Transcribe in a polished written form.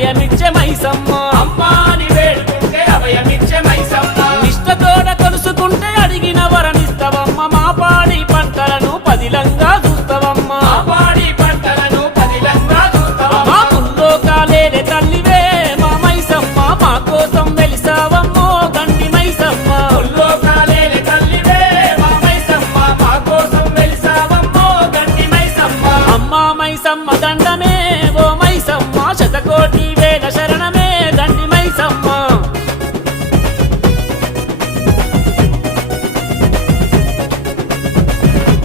అభయమిచ్చే మైసమ్మ అమ్మాని వేడుకుంటే అభయమిచ్చే మైసమ్మ నిష్టతోడ కొలుసుకుంటే అడిగిన వరమిస్తవమ్మ మా పాడి పంటలను పదిలంగా చూస్తవమ్మ మా పాడి పంటలను పదిలంగా చూస్తావమ్మ మా ముల్లోకాలేలే తల్లివే మా మైసమ్మ మా కోసం వెలిసావమ్మో గండి మైసమ్మ ముల్లోకాలేలే తల్లివే మా మైసమ్మ మా కోసం వెలిసావమ్మో గండి మైసమ్మ అమ్మా మైసమ్మ దండమే